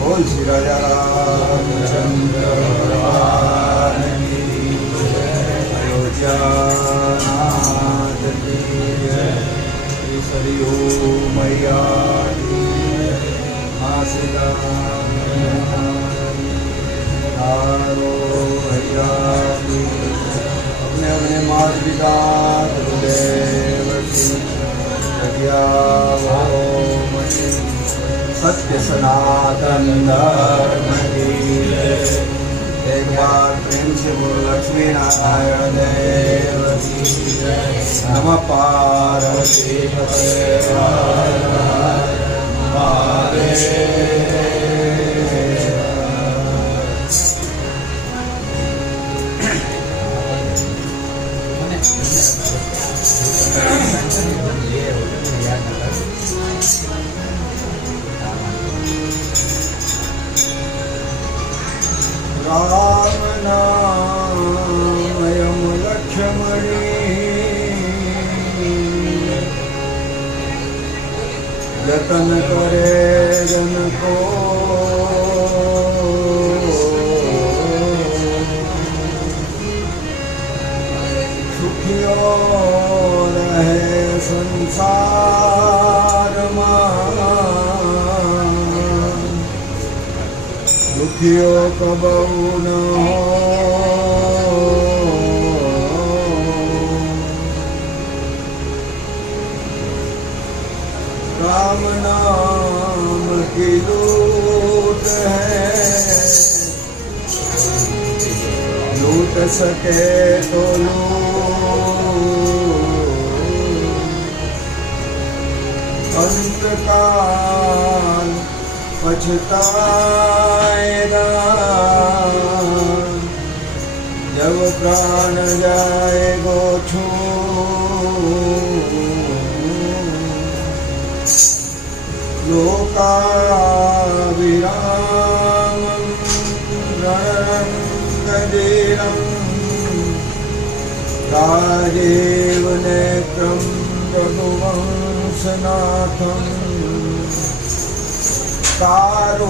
बोल श्री राजा रामचंद्र भगवान की अयोध्या नाथ की श्री सरयू मैया की माँ सीता तारो भैया की अपने अपने माता पिता गुरुदेव की प्रज्ञा सत्य सनातन धर्म की एक बार प्रेम से बोल लक्ष्मी नारायण देव की नमः पार्वती पते हर हर महादेव। राम नामयम लक्ष्मणी जतन करे जन को सुखियो रहे संसार दुखियो कबहु न हो। राम नाम की लूट है लूट सके तो अंतकाल पछताएगा जब प्राण जाएगो छू। लोकाभिरामं रणरङ्गधीरं राजीव नेत्रं रघुवंशनाथं कारुण्यरूपं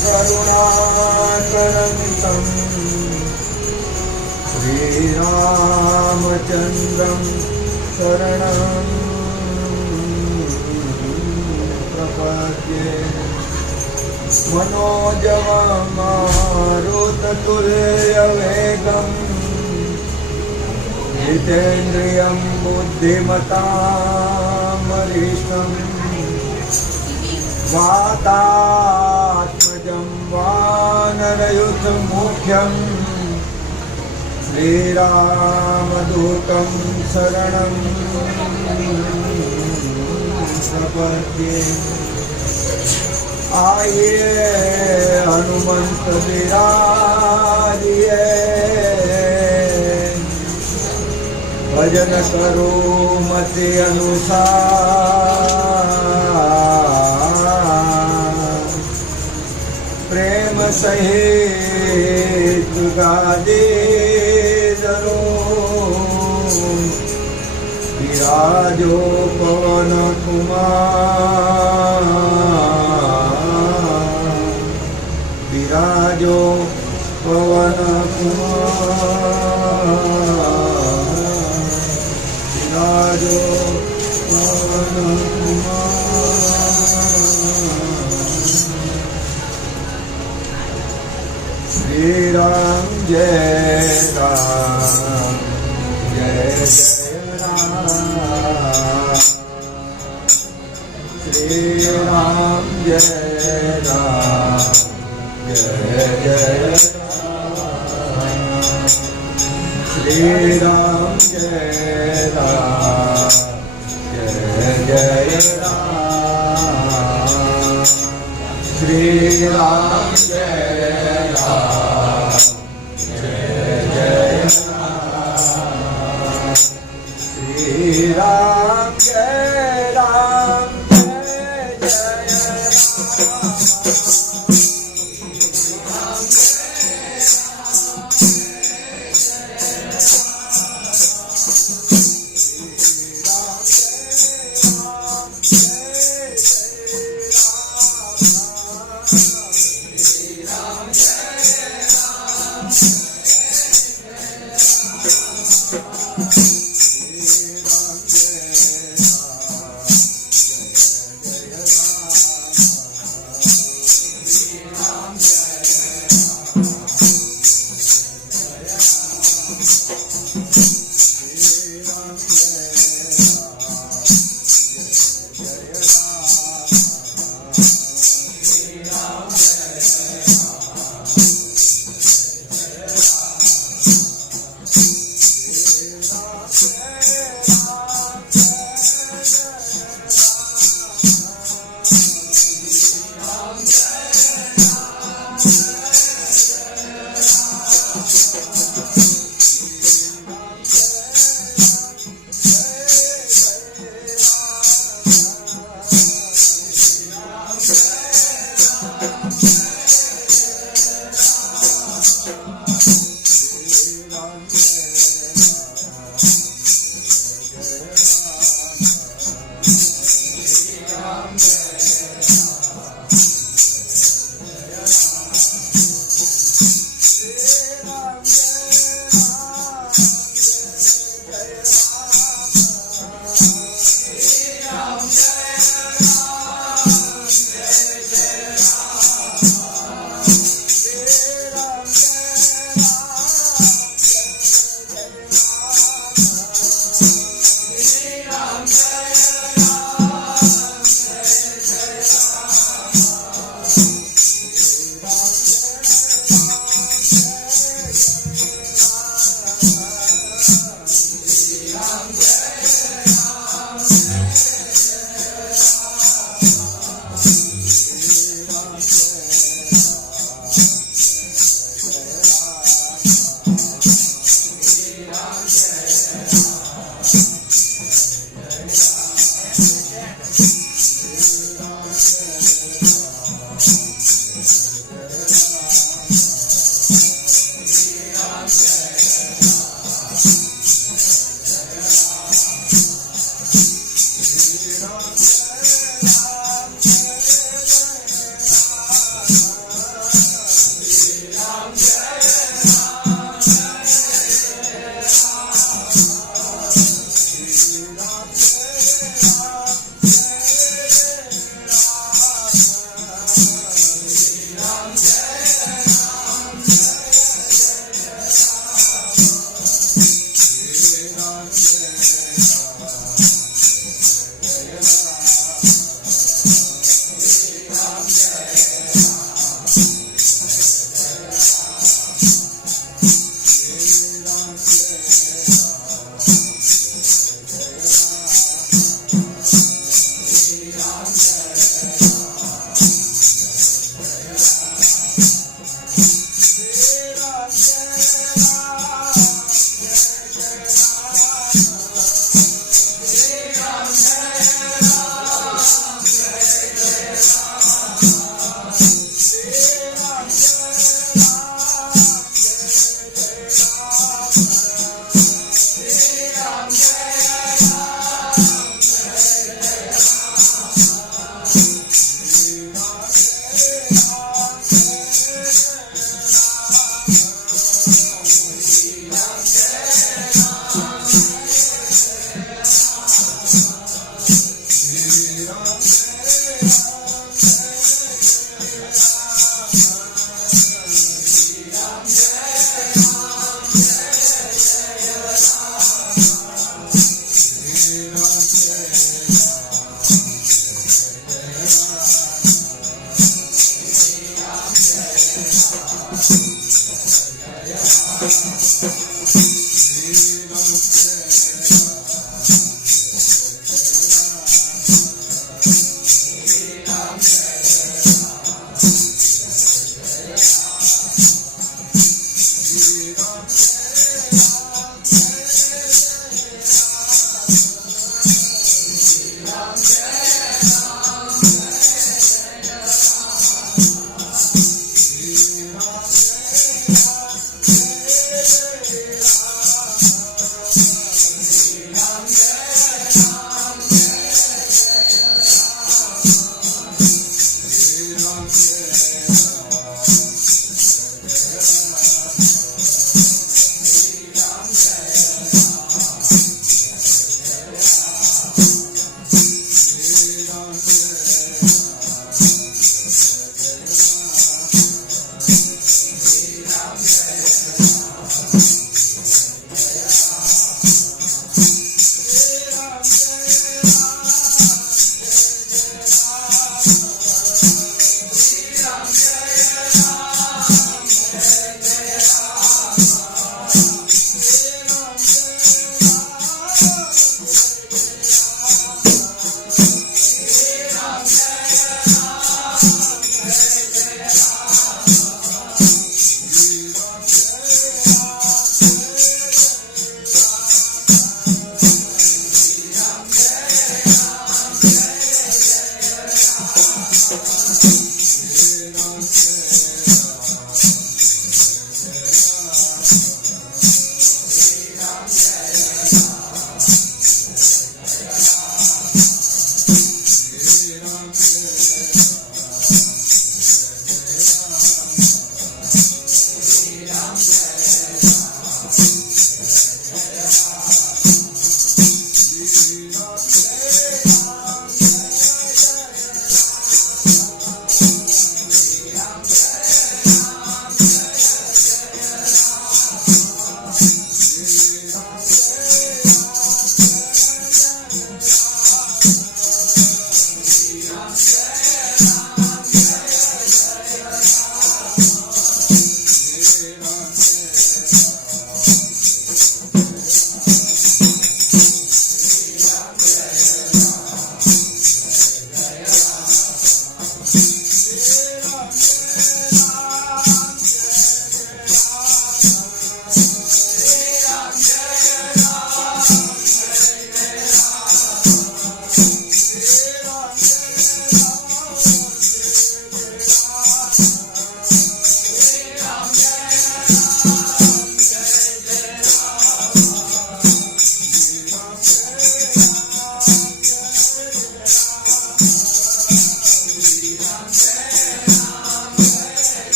करुणाकरन्तं श्रीरामचन्द्रं शरणं प्रपद्ये। मनोजवं मारुततुल्यवेगं जितेन्द्रियं बुद्धिमतां वरिष्ठं वातात्मजं वानरयुतमुख्यं श्रीरामदूतं शरणं प्रपद्ये। आइए हनुमंत विराजिए भजन करो मति अनुसार प्रेम सहित गाजे जरो विराजो पवन कुमार विराजो पवन कुमार विराजो पवन कुमार। श्री राम जय राम जय जय राम श्री राम जय राम जय जय राम श्री राम जय राम जय जय राम श्री राम जय राम जय जय राम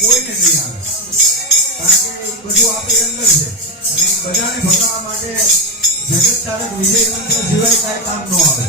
કોઈને નહીં આવે, કારણ કે એ બધું આપણી અંદર છે અને એ બધાને ભગાવવા માટે જગત ચાલક વિજય મંત્ર સિવાય કાંઈ કામ ન આવે.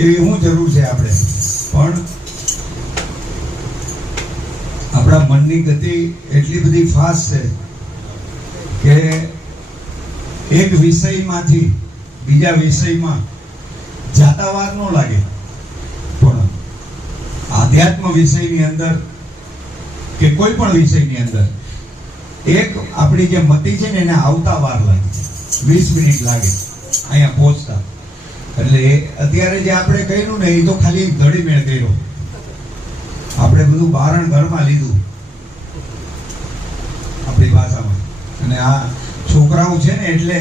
એવી શું જરૂર છે આપણે? પણ આપણા મનની ગતિ એટલી બધી ફાસ્ટ છે કે એક વિષયમાંથી બીજા વિષયમાં જાતા વાર ન લાગે, પણ આધ્યાત્મ વિષયની અંદર કે કોઈ પણ વિષયની અંદર એક આપણી જે મતિ છે ને એને આવતા વાર લાગે, 20 મિનિટ લાગે અહીંયા પહોંચતા. એટલે અત્યારે જે આપણે કર્યું ને એ તો ખાલી ઘડી મેળ કર્યો. આપણે બધું બારણ ઘરમાં લીધું આપણી ભાષામાં. અને આ છોકરાઓ છે ને એટલે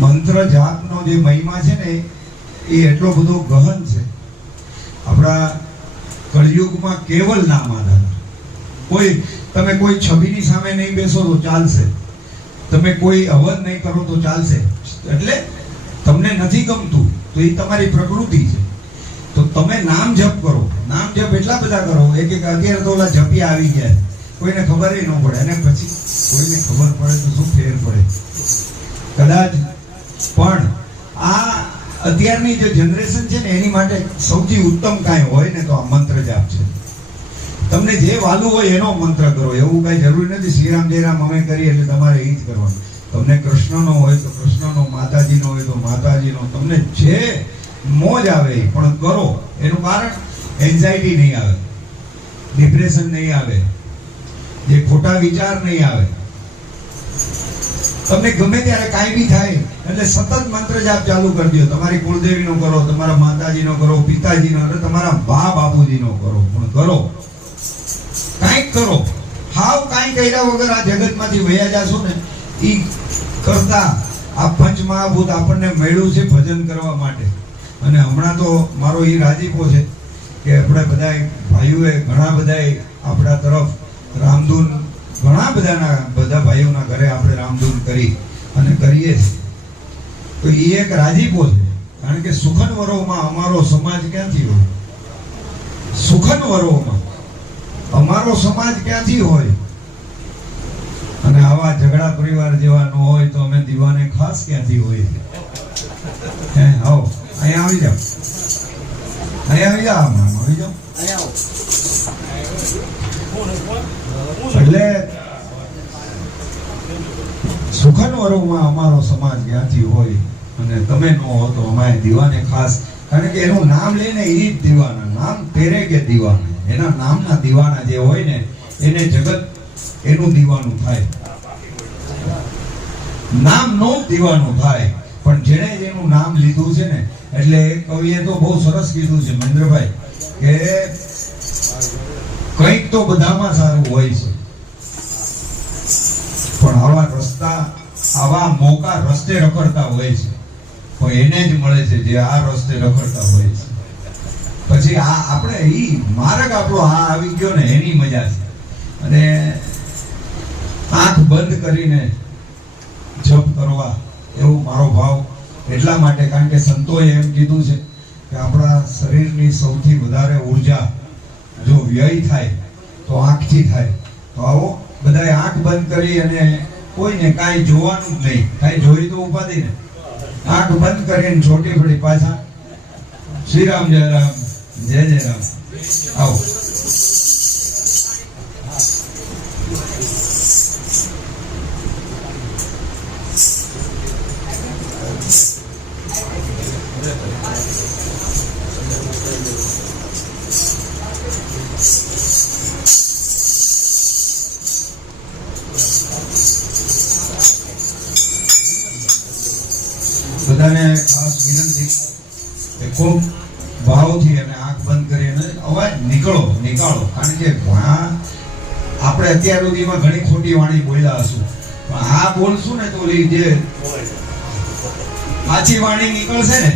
મંત્ર જાપનો જે મહિમા છે ને એ એટલો બધો ગહન છે. આપણા કળિયુગમાં કેવલ નામ આધાર. તમે કોઈ છબીની સામે નહીં બેસો તો ચાલશે, તમે કોઈ હવન નહીં કરો તો ચાલશે. એટલે તમને નથી ગમતું તો એ તમારી પ્રકૃતિ છે, તો તમે નામ જપ કરો. નામ જપ એટલા બધા કરો, એક અત્યારે તો ઓલા જપિયા આવી ગયા, કોઈને ખબર ન પડે, અને પછી કોઈને ખબર પડે તો શું ફેર પડે કદાચ. પણ આ અત્યારની જે જનરેશન છે ને એની માટે સૌથી ઉત્તમ કાંઈ હોય ને તો આ મંત્ર જાપ છે. તમને જે વાલું હોય એનો મંત્ર કરો, એવું કઈ જરૂરી નથી શ્રીરામ જય રામ અમે કરીએ એટલે તમારે એ જ કરવાનું. તમને કૃષ્ણનો હોય તો કૃષ્ણનો, માતાજીનો હોય તો માતાજીનો, તમને જે મોજ આવે પણ કરો. એનું કારણ એન્ઝાયટી નહીં આવે, ડિપ્રેશન નહીં આવે, જે ખોટા વિચાર નહીં આવે. તમને ગમે ત્યારે કાંઈ બી થાય એટલે સતત મંત્ર જાપ ચાલુ કરી દો. તમારી કુળદેવીનો કરો, તમારા માતાજીનો કરો, પિતાજીનો, એટલે તમારા બા બાપુજીનો કરો, પણ કરો, કાંઈક કરો. હાવ કાંઈ કર્યા વગર આ જગતમાંથી વયા જાશો ને એ કરતા આ પંચ મહાભૂત આપણને મળ્યું છે ભજન કરવા માટે. અને હમણાં તો મારો એ રાજીપો છે કે આપણે બધા ભાઈઓએ ઘણા બધા આપણા તરફ રામધૂન, ઘણા બધા ભાઈઓના ઘરે આપણે રામધૂન કરી અને કરીએ છીએ. તો એ એક રાજીપો છે, કારણ કે સુખન વરોમાં અમારો સમાજ ક્યાંથી હોય? સુખન વરોમાં અમારો સમાજ ક્યાંથી હોય? અને આવા ઝઘડા પરિવાર જેવા ન હોય તો અમે દીવાને ખાસ ક્યાંથી હોય? હે આવો, અહીંયા આવી જાઓ, અહીંયા આવી જાઓ, એટલે સુખન વરોમાં અમારો સમાજ ક્યાંથી હોય અને તમે ન હો તો અમારે દીવાને ખાસ. કારણ કે એનું નામ લઈને એ જ દીવાના, નામ તેરે કે દીવાના, એના નામના દીવાના જે હોય ને એને જગત એનું દીવાનું થાય, નામ નો દીવાનું થાય. પણ જેણે એનું નામ લીધું છે ને, એટલે કવિએ તો બહુ સરસ કીધું છે મહેન્દ્રભાઈ કે કંઈક તો બધામાં સારું હોય છે, પણ આવા રસ્તા, આવા મોકા રસ્તે રખડતા હોય છે, પણ એને જ મળે છે જે આ રસ્તે રખડતા હોય છે. પછી આ આપણે ઈ માર્ગ આપણો આ આવી ગયો ને એની મજા છે. અને આંખ બંધ કરીને જપ કરવા એવું મારો ભાવ એટલા માટે, કારણ કે સંતોએ એમ કીધું છે કે આપણા શરીરની સૌથી વધારે ઉર્જા જો વ્યય થાય તો આંખથી થાય. તો આવો બધાએ આંખ બંધ કરી અને કોઈને કાંઈ જોવાનું જ નહીં, કાંઈ જોઈ તો ઉપાધિ ને, આંખ બંધ કરીને છોટી પડી પાછા શ્રીરામ જય રામ, જય જય રામ. આવો બધાને ખાસ વિનંતી કે ખૂબ ભાવથી અને આંખ બંધ કરીને અવાજ નીકાળો. કારણ કે આપણે અત્યાર સુધીમાં ઘણી ખોટી વાણી બોલ્યા હશું, પણ આ બોલશું ને તો જે સાચી વાણી નીકળશે ને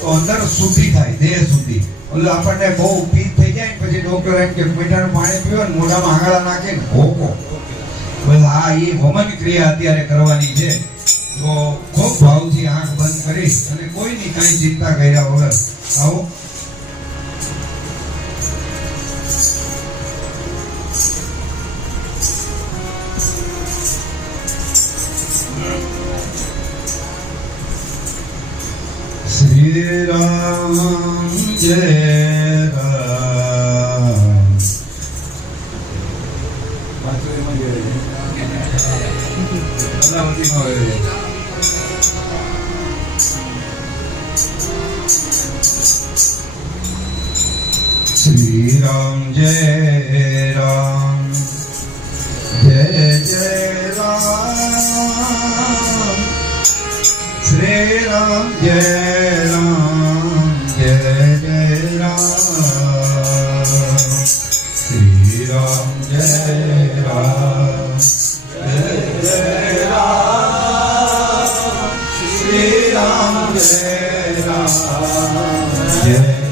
તો અંદર શુદ્ધિ થાય, દેહ શુદ્ધિ. એટલે આપણને બહુ પીત થઈ જાય પછી ડોક્ટર એમ કે મીઠાનું પાણી પીવો ને મોઢામાં આંગળા નાખે ને હોકો, બસ આ એ વમન ક્રિયા અત્યારે કરવાની છે. તો ખૂબ ભાવથી આંખ બંધ કરી અને કોઈની કાંઈ ચિંતા કર્યા વગર આવો. શ્રી રામ श्री राम जय राम जय जय राम श्री राम जय राम जय जय राम श्री राम जय राम जय जय राम श्री राम जय राम जय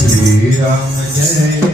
श्री राम जय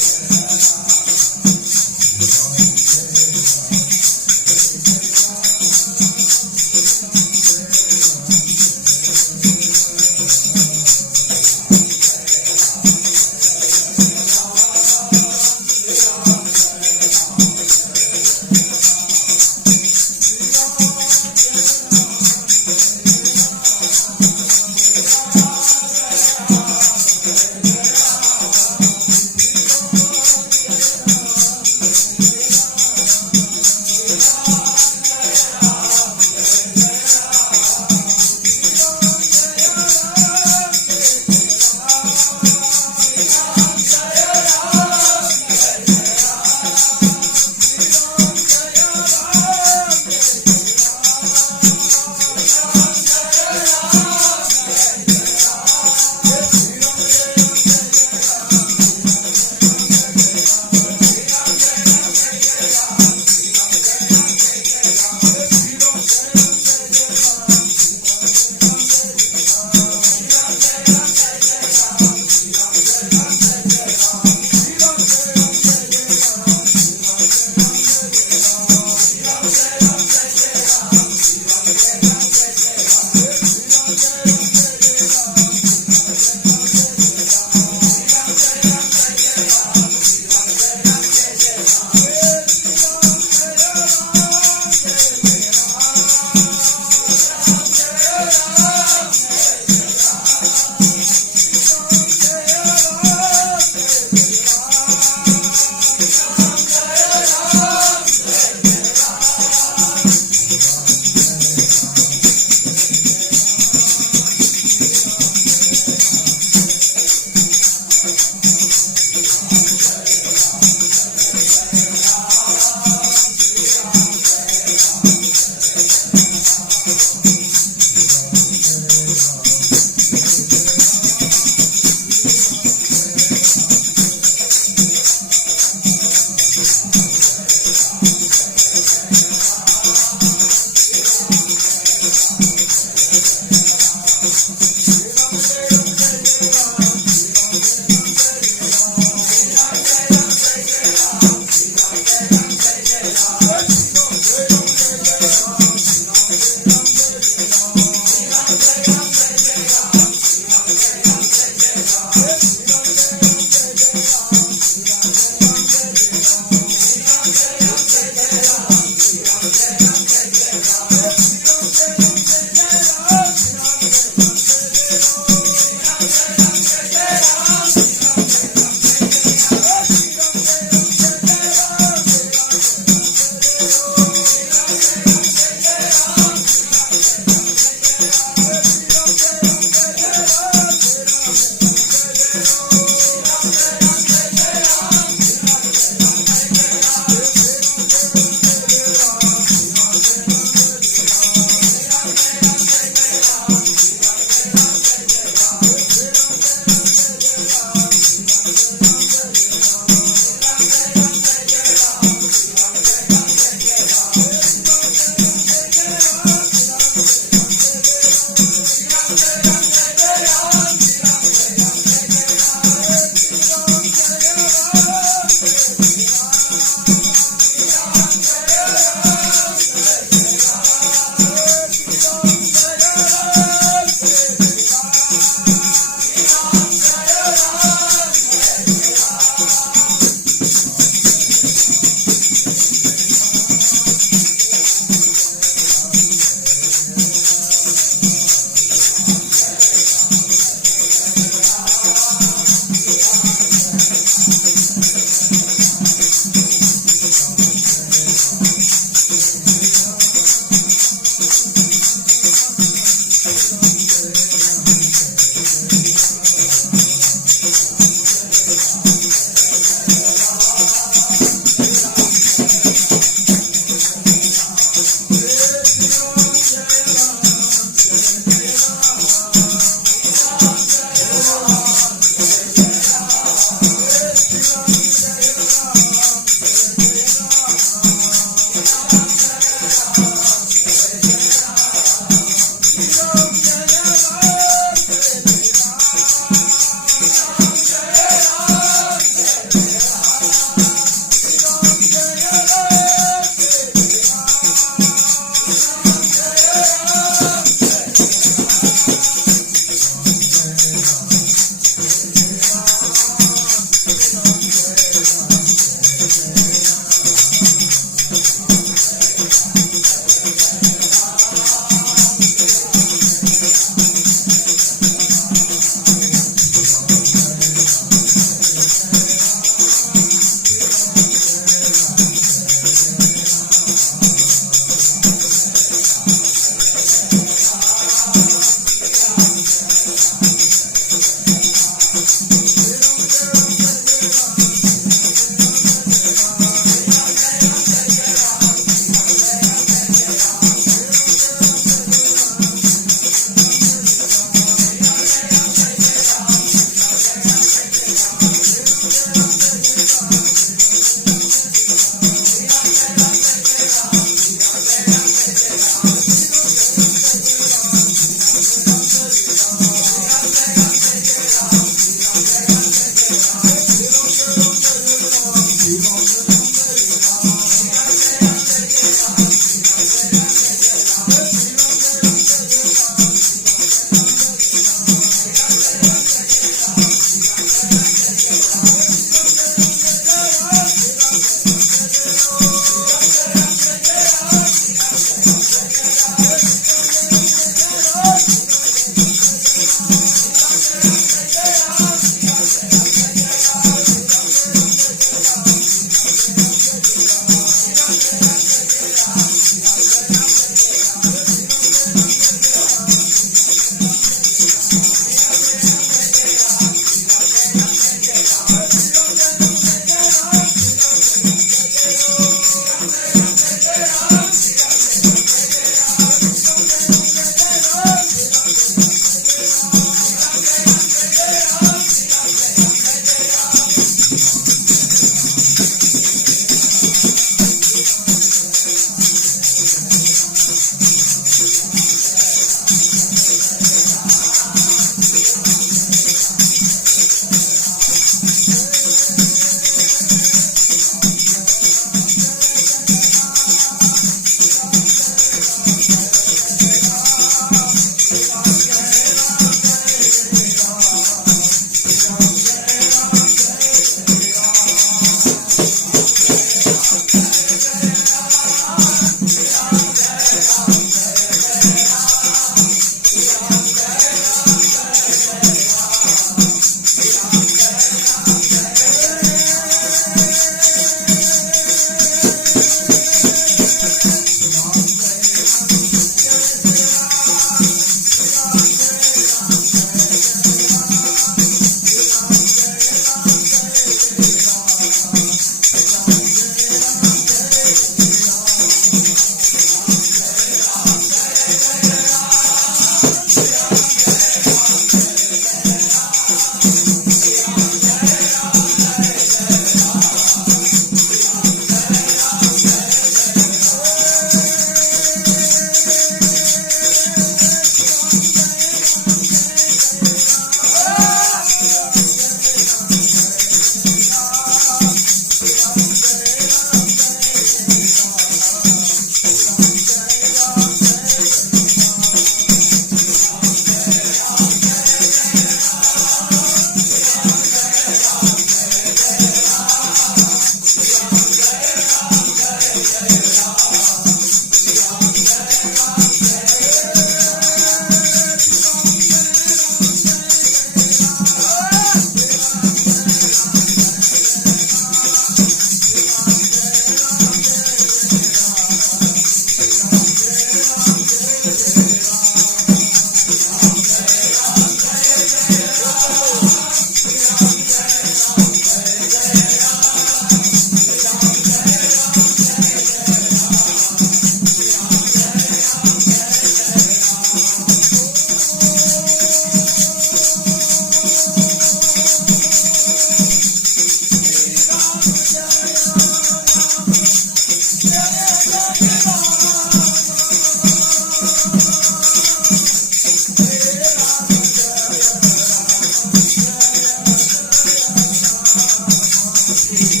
હજી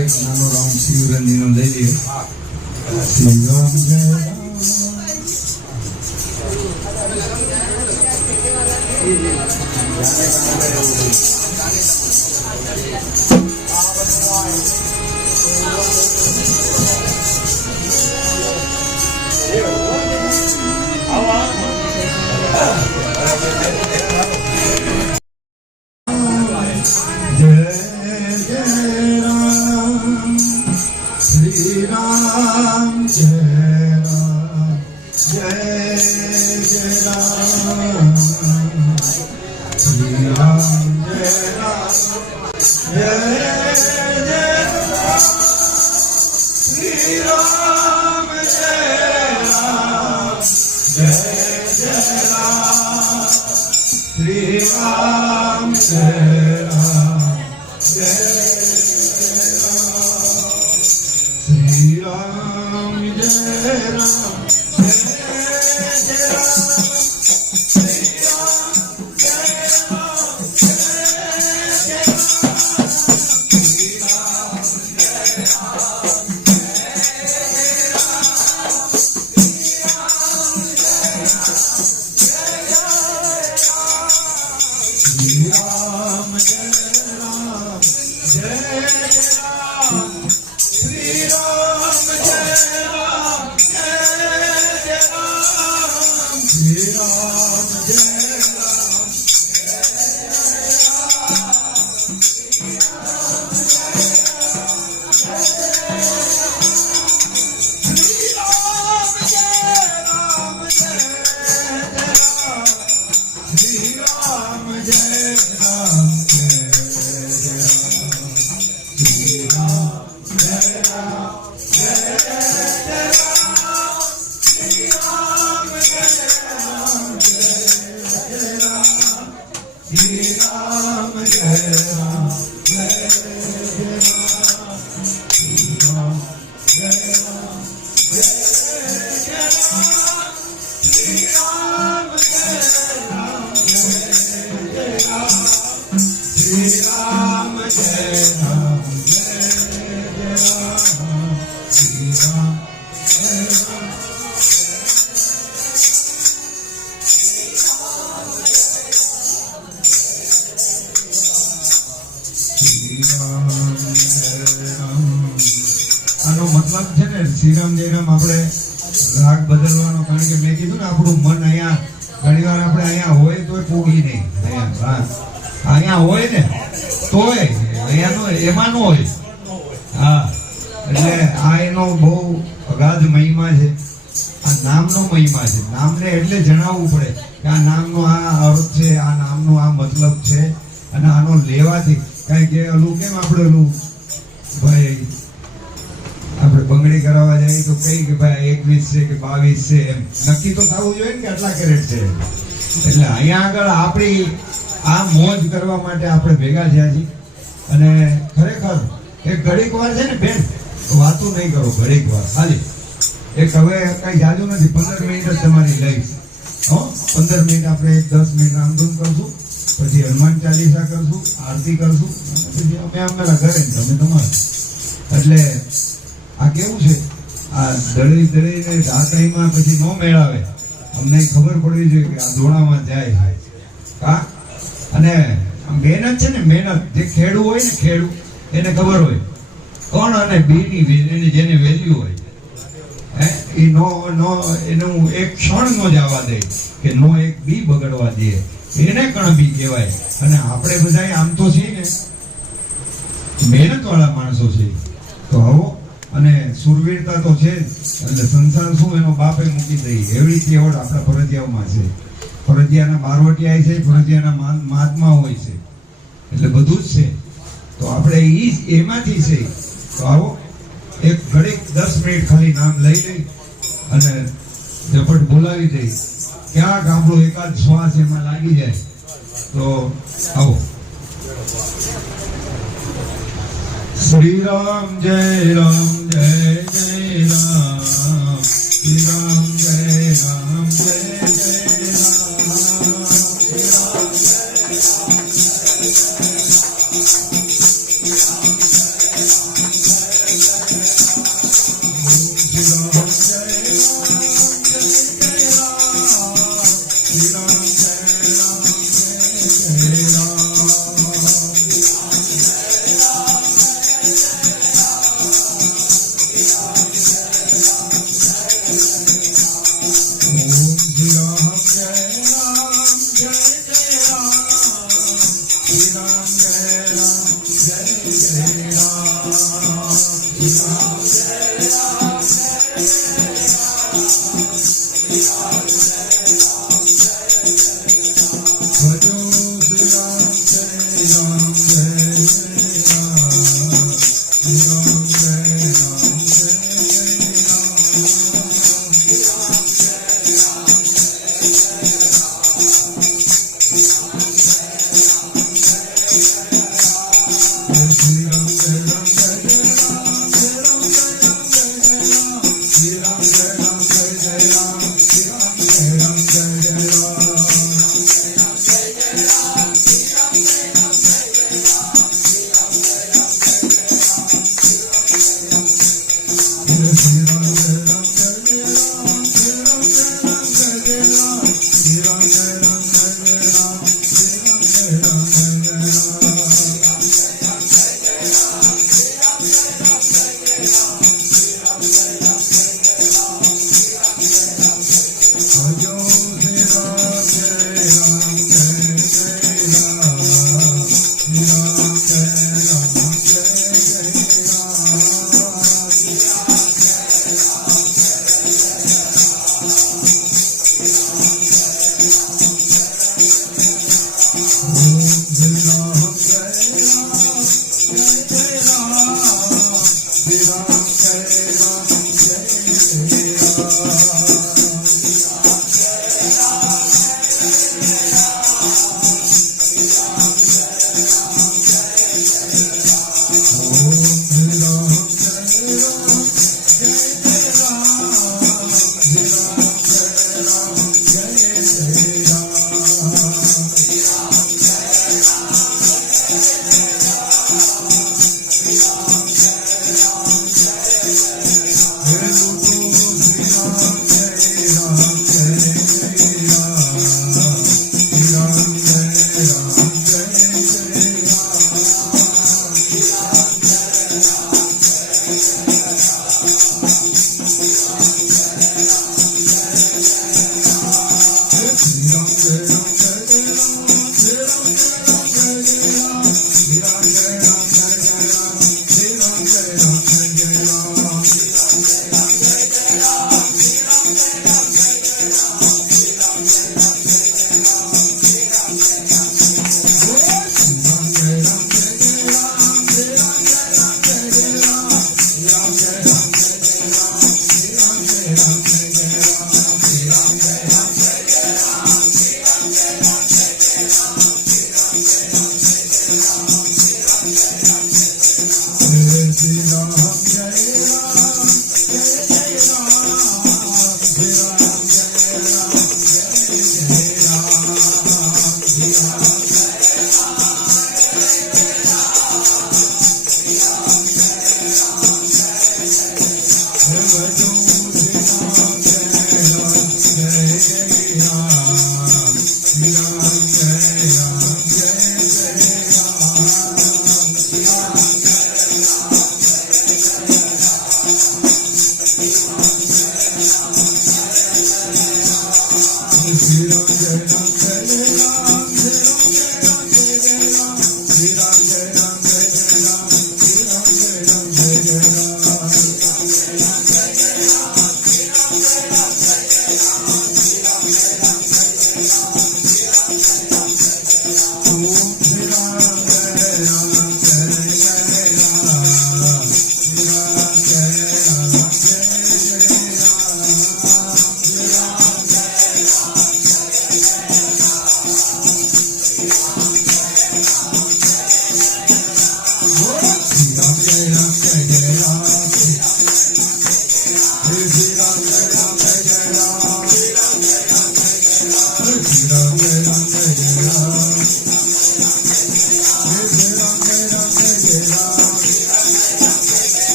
એક નાનો રાઉન્ડ શિવરંજીનો લઈ લઈએ. શ્રી રામ જય Ram. Shri Ram Jai Ram Jai Jai Ram Shri Ram Jai Ram Jai Jai Ram Shri Ram Jai Ram Jai Jai Ram Shri Ram Jai Ram Jai Shri Ram Jai Ram Jai Jai Ram Shri Ram Jai Ram Jai Jai Ram Shri Ram Jai Ram Shri Ram Jai Ram Jai Jai Ram Shri Ram Jai Ram Jai Jai Ram Shri Ram Jai Ram Shri Ram Jai Ram Jai Jai Ram Shri Ram Jai Ram Jai Jai Ram Shri Ram Jai Ram Jai Jai Ram Shri Ram Jai Ram Jai Jai Ram Shri Ram Jai Ram Jai Jai Ram Shri Ram Jai Ram Jai Jai Ram Shri Ram Jai Ram Jai Jai Ram Shri Ram Jai Ram Jai Jai Ram Shri Ram Jai Ram Shri Ram Jai Ram. આનો મતલબ છે ને શ્રીરામ જય રામ આપણે રાગ બદલવાનો, કારણ કે મેં કીધું ને આપણું મન અહીંયા ઘણીવાર આપણે અહીંયા હોય તોય પોગી નહીં, અહીંયા હોય ને તોય અહીંયા નો એમાં નો હોય. હા, એટલે આ એનો બહુ અગાધ મહિમા છે, આ નામનો મહિમા છે. નામને એટલે જણાવવું પડે કે આ નામનો આ અર્થ છે, આ નામનો આ મતલબ છે, અને આનો લેવાથી કારણ કે ઓલું કેમ આપણે ઓલું ભાઈ આપણે બંગડી કરાવવા જઈએ તો કઈ કે ભાઈ 21 છે કે 22 છે, એમ નક્કી તો થવું જોઈએ ને કે આટલા કેરેટ છે. એટલે અહીંયા આગળ આપણી આ મોજ કરવા માટે આપણે ભેગા થયા છીએ. અને ખરેખર એક ઘડીક વાર છે ને બેન, વાતું નહીં કરો, ઘડીક વાર ખાલી એક, હવે કઈ જાજુ નથી, 15 મિનિટ જ તમારી લઈશ. 15 મિનિટ આપણે 10 મિનિટ રામધૂન કરશું, પછી હનુમાન ચાલીસા કરશું, આરતી કરશું, પછી અમે અમારા ઘરે તમે તમારા. એટલે આ કેવું છે, આ દળી દળીને ઢાંકણીમાં પછી નો મેળાવે. અમને ખબર પડવી જોઈએ કે આ દોણામાં જાય કા. અને મહેનત છે ને, મહેનત જે ખેડૂ હોય ને, ખેડૂ એને ખબર હોય કોણ અને બીની જેની વેલ્યુ હોય. એ એનું એક ક્ષણ નો જવા દે, કે નો એક બી બગડવા દે, એને કણબી કહેવાય. અને આપણે બધા આમ તો છીએ ને મહેનત વાળા માણસો છે, તો આવો. અને સુરવીરતા તો છે જ, એટલે સંસાર શું એનો બાપે મૂકી દઈ એવી કેવડ આપણા ફરજિયાઓમાં છે. ફરજિયાના બારવટિયા છે, ફરજિયાના મહાત્મા હોય છે, એટલે બધું જ છે. તો આપણે એમાંથી છે. તો આવો એક ઘડીક 10 મિનિટ ખાલી નામ લઈ લઈ અને ઝપટ બોલાવી દઈ, ક્યાંક આપણો એકાદ શ્વાસ એમાં લાગી જાય. તો આવો. શ્રી રામ જય રામ જય જય રામ, શ્રી રામ જય રામ જય જય રામ, શ્રી રામ જય રામ જય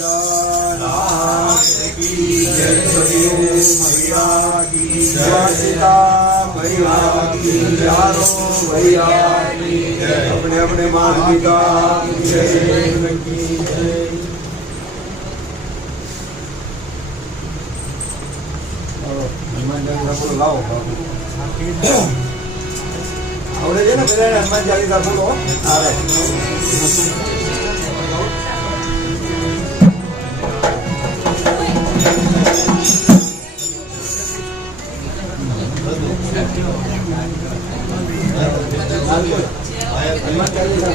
भोलानाथ की जय। मैया की जय। सीता मैया की यारो मैया की जय। अपने अपने माता पिता की जय। हनुमान चालीसा लाओ आवड़े છે ને પેલા હનુમાન ચાલીસા બોલો આવે હનુમાન ચાલીસા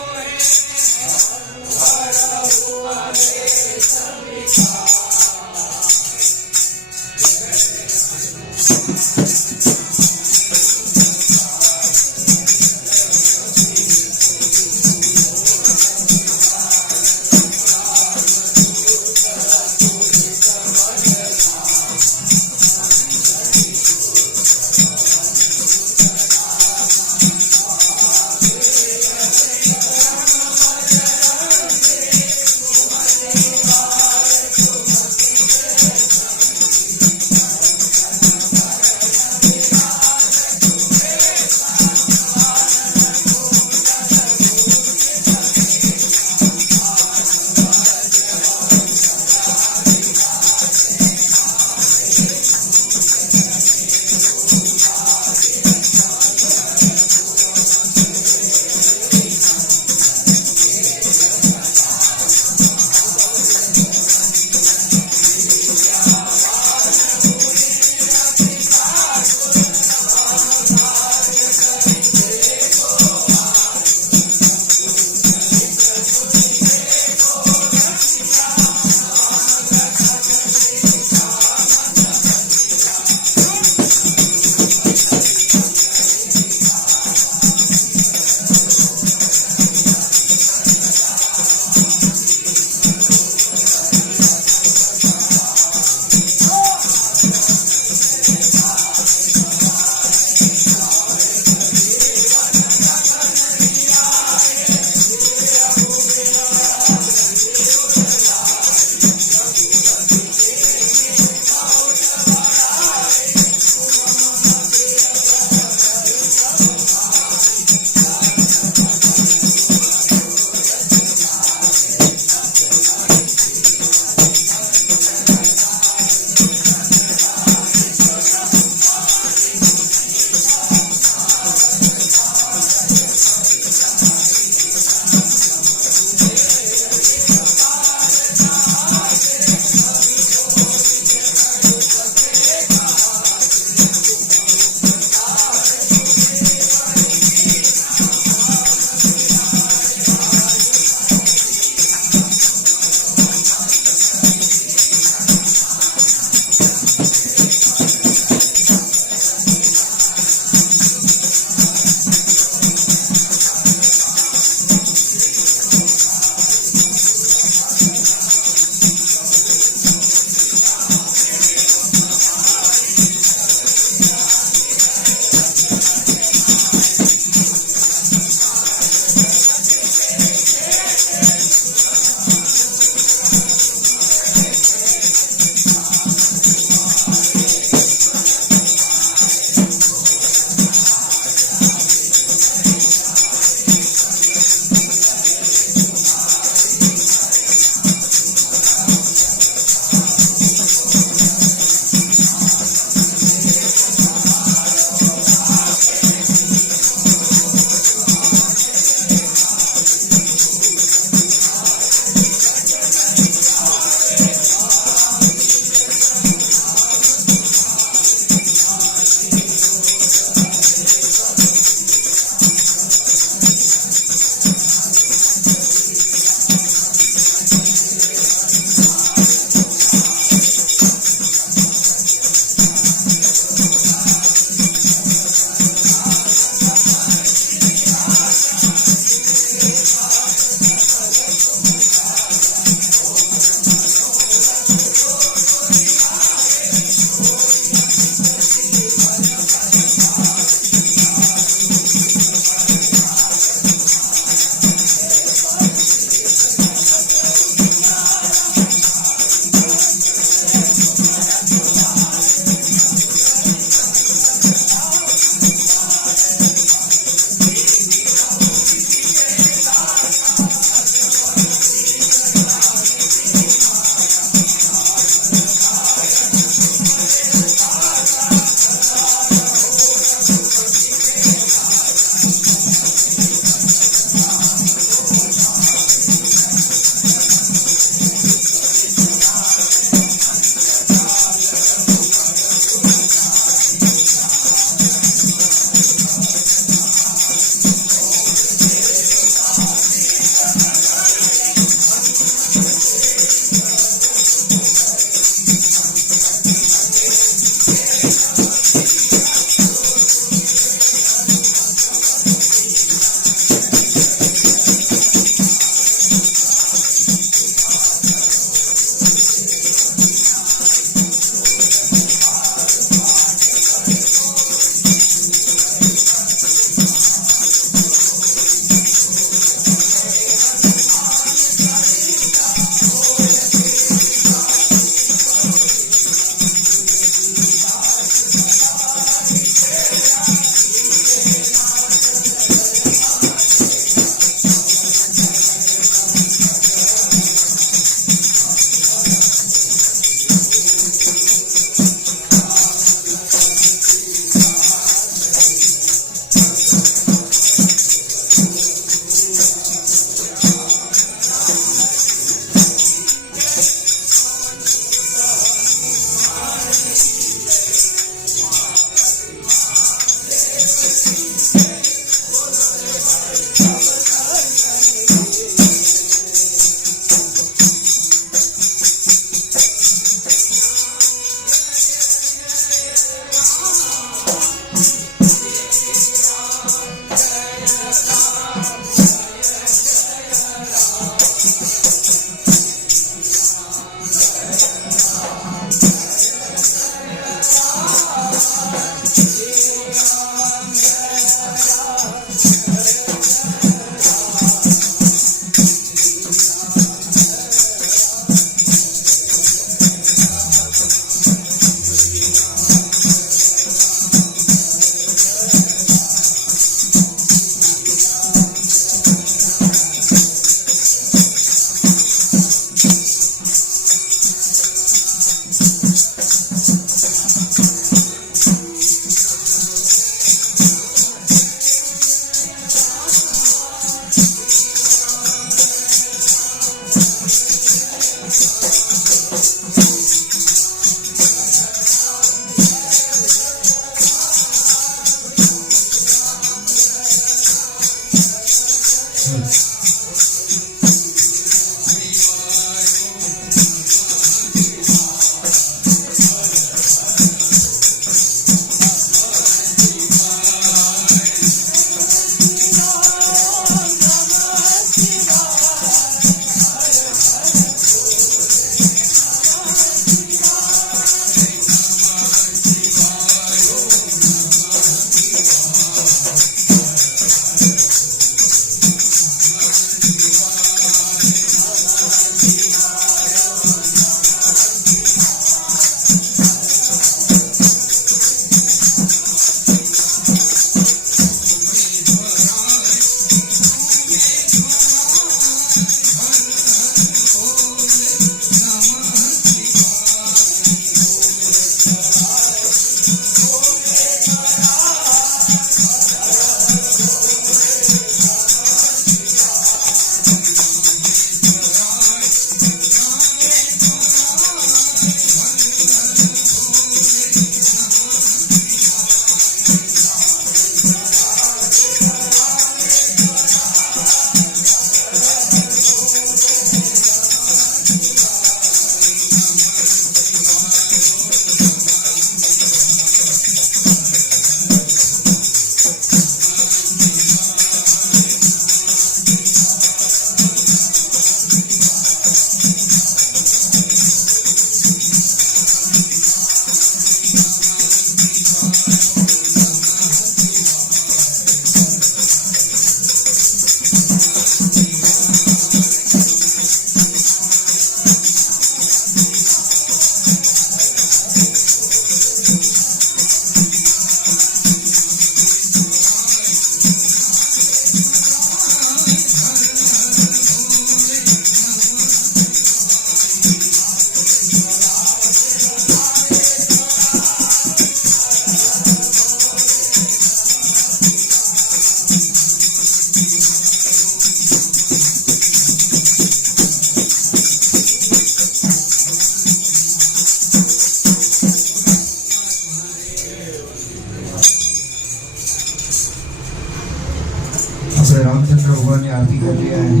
भगवान ने आरती कर लिया है।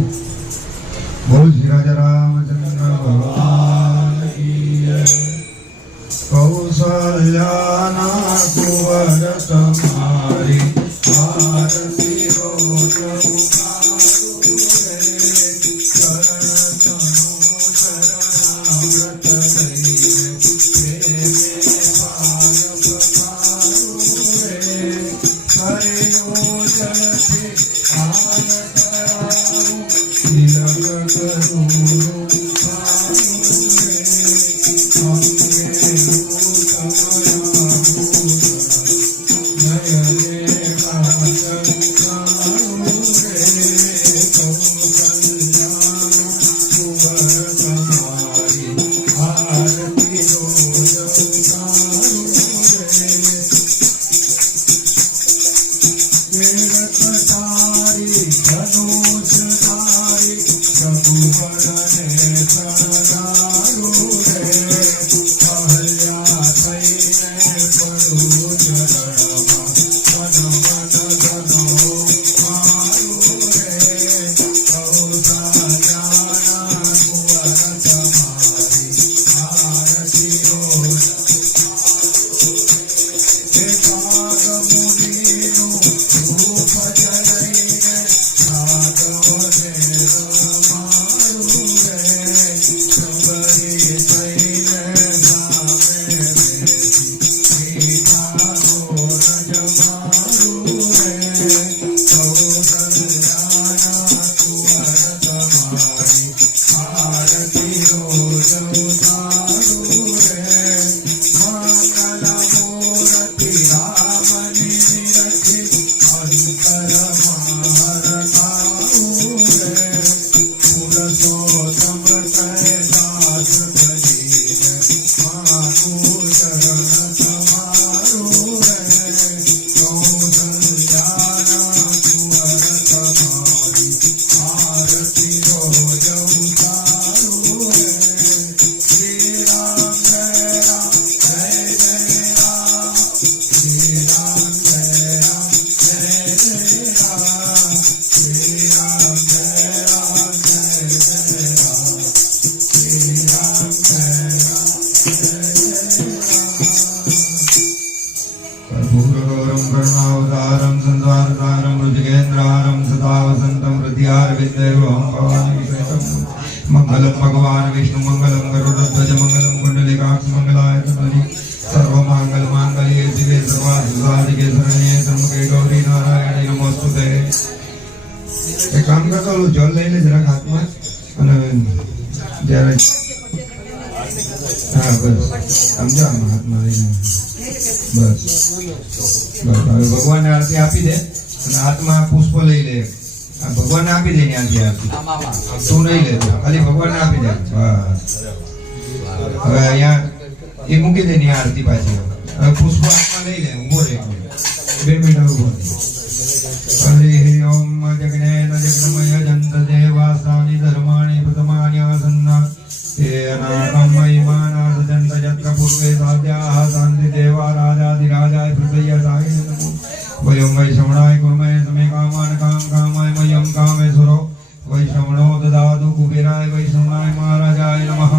बोल श्री राजा रामचंद्र भगवान की जय। कौसल्याना कुंवर तुम्हारी आरती रोज उतारू रे। चरण तनु चरणामृत लईने प्रेमे पार पखारू रे। हरिओ जलधि आन करारू तिलक करूं पारू रे। अंगे करुणावतारं संसारसारं भुजगेन्द्रहारं सदा वसन्तं हृदयारविन्देवं भवानी सहितं मंगलं भगवान विष्णु मंगलं गरुडध्वज मंगलं कुण्डलिकाक्ष मंगलाय तनोजी सर्वमंगलमांगल्ये शिवे सर्वार्थसाधिके शरण्ये त्र्यंबके गौरी नारायणी नमोस्तुते। एक काम करतो जल લઈને જરાક હાથમાં અને જ્યારે હા બસ સમજા હાથમાં લઈને બસ હવે ભગવાનને આરતી આપી દે અને હાથમાં પુષ્પ લઈ લે ભગવાનને આપી દે ત્યાંથી આરતી તું નહીં લેતો ખાલી ભગવાનને આપી દે બસ હવે અહીંયા એ મૂકી દે ની આરતી પાછી હવે પુષ્પ હાથમાં લઈ લે ઊભો રહે 2 મિનિટ ઊભો હરિ ઓમ જગનેન જગન્મય જંત દેવાસાની ધર્માણી પ્રથમાની આસન્ના तेनाकं महिमानाथ जन्त यत्र पूर्वे साध्याः शान्ति देवा राजाधिराजाय पृथ्व्यासाय नमो। वयं वैश्रवणाय कुर्महे समे कामान् कामाय मह्यं कामेश्वरो वैश्रवणो ददातु कुबेराय वैश्रवणाय महाराजाय नमः।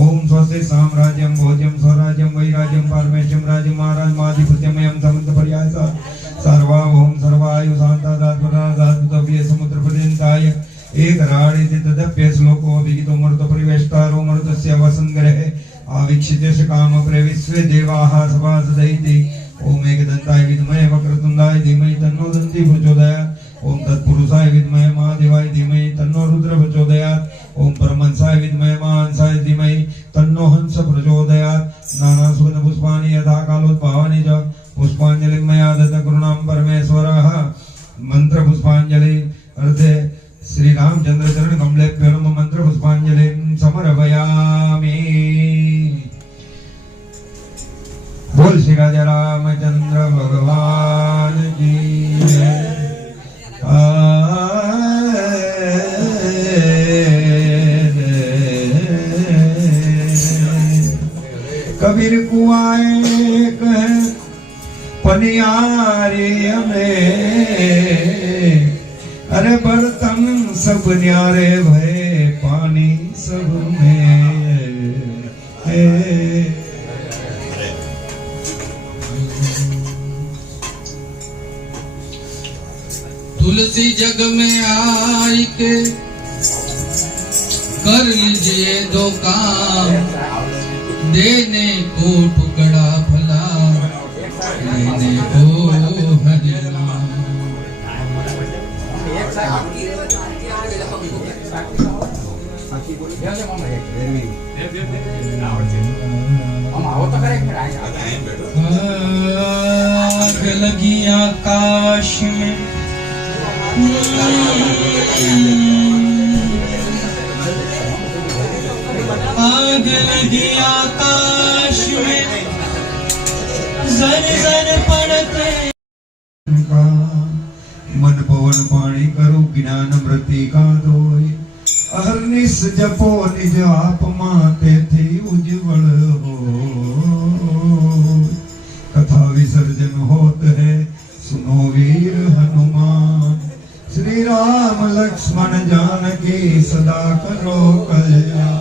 ओम स्वस्ति साम्राज्यं भोज्यं स्वराज्यं वैराज्यं पारमेश्यं राज्यं महाराजमाधिपत्यमयं समन्तपर्याय सर्वाभौम सर्वायु शान्तादात्मनादात्मतव्ये समुद्रपर्यन्ताय एक राणि तदप्य श्लोको विहितो मरुत परिवेष्टारो मरुतस्य वसंग्रहे आवीक्षितेश काम प्रविश्वे देवाः सभासदैति। ओम एकदन्ताय विद्महे वक्रतुण्डाय धीमहि तन्नो दन्ति प्रचोदयात्। ओम तत्पुरुषाय विद्महे महादेवाय धीमहि तन्नो रुद्र प्रचोदयात्। ओम परमहंसाय विद्महे महाहंसाय धीमहि तन्नो हंस प्रचोदयात्। नानासुगन्ध पुष्पाणि यथा कालोद्भावानि च पुष्पाञ्जलिं मया दत्त करुणां परमेश्वरः। मंत्र पुष्पाञ्जलि अर्थे श्री रामचंद्र चरण कमलेभ्यो नमः। मंत्र पुष्पांजलिं समर्पयामि। बोल श्री राजा रामचंद्र भगवान की जय। कबीर कुआए कह पनियारी हमें अरे बरता संग सब न्यारे भय पानी सब में तुलसी जग में आई के कर लीजिए दो काम, देने को टुकड़ा भला, लेने को हरि नाम। आग लगी आकाश में, आग लगी आकाश में, जर जर पड़ते मन पवन पाणी करो ज्ञान मृति का दोय अहर्निश जपो निज आप माते थे उज्जवल हो कथा विसर्जन होत है सुनो वीर हनुमान श्री राम लक्ष्मण जानकी सदा करो कल्याण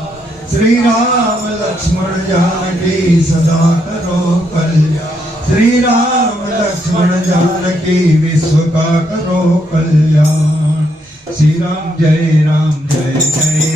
श्री राम लक्ष्मण जानकी सदा करो कल्याण श्री राम लक्ष्मण जानकी विश्व का करो कल्याण श्री राम जय जय